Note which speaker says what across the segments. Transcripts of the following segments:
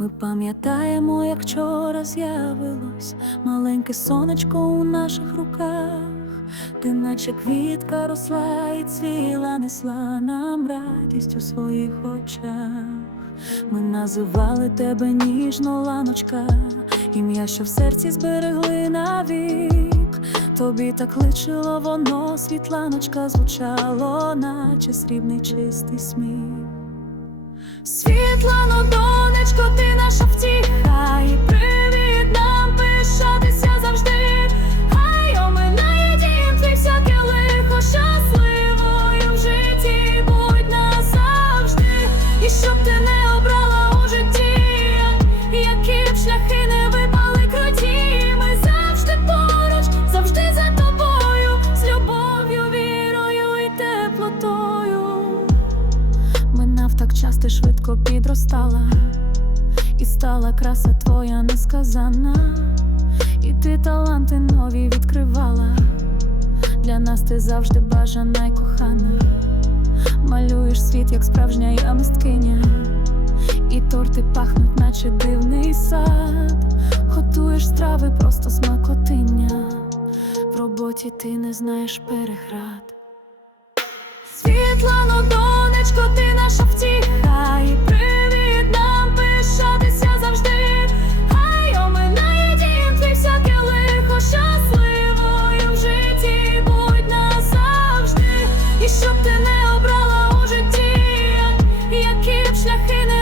Speaker 1: Ми пам'ятаємо, як вчора з'явилось маленьке сонечко у наших руках, ти наче квітка росла і цвіла, несла нам радість у своїх очах. Ми називали тебе ніжно ланочка, ім'я, що в серці зберегли навік. Тобі так личило воно, світланочка, звучало, наче срібний чистий сміх. Світлано, донечко, ти наша втіха час, ти швидко підростала, і стала краса твоя несказанна, і ти таланти нові відкривала. Для нас ти завжди бажана й кохана. Малюєш світ, як справжня я мисткиня, і торти пахнуть, наче дивний сад. Готуєш страви, просто смакотиння. В роботі ти не знаєш переград. Світлано, донечко, ти наша втіха І привіт нам пишатися завжди. Хай оминає дім всяке лихо. Щасливою в житті будь назавжди. І щоб ти не обрала у житті Які б шляхи не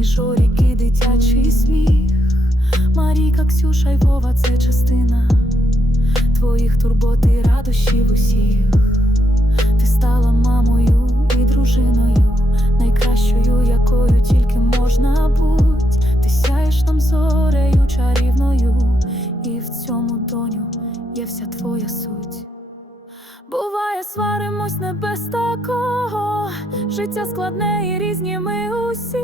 Speaker 1: коханий Жорік і дитячий сміх. Маріка, Ксюша й Вова це частина твоїх турбот і радощів усіх. Ти стала мамою і дружиною, найкращою, якою тільки можна буть. Ти сяєш нам зорею чарівною, і в цьому доню є вся твоя суть. Буває, сваримось не без такого. Життя складне і різні ми усі,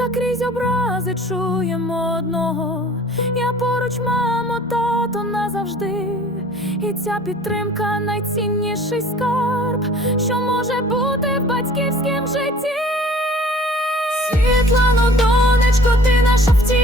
Speaker 1: та крізь образи чуємо одного. Я поруч, мамо, тато назавжди. І ця підтримка найцінніший скарб, що може бути в батьківськім житті. Світлано, донечко, ти наша втіха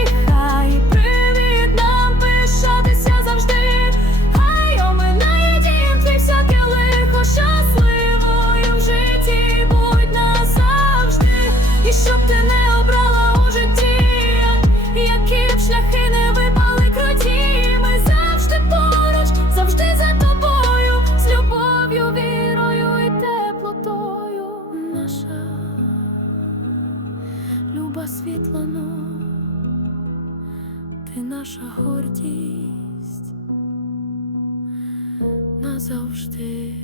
Speaker 1: Люба світлано, ти наша гордість назавжди.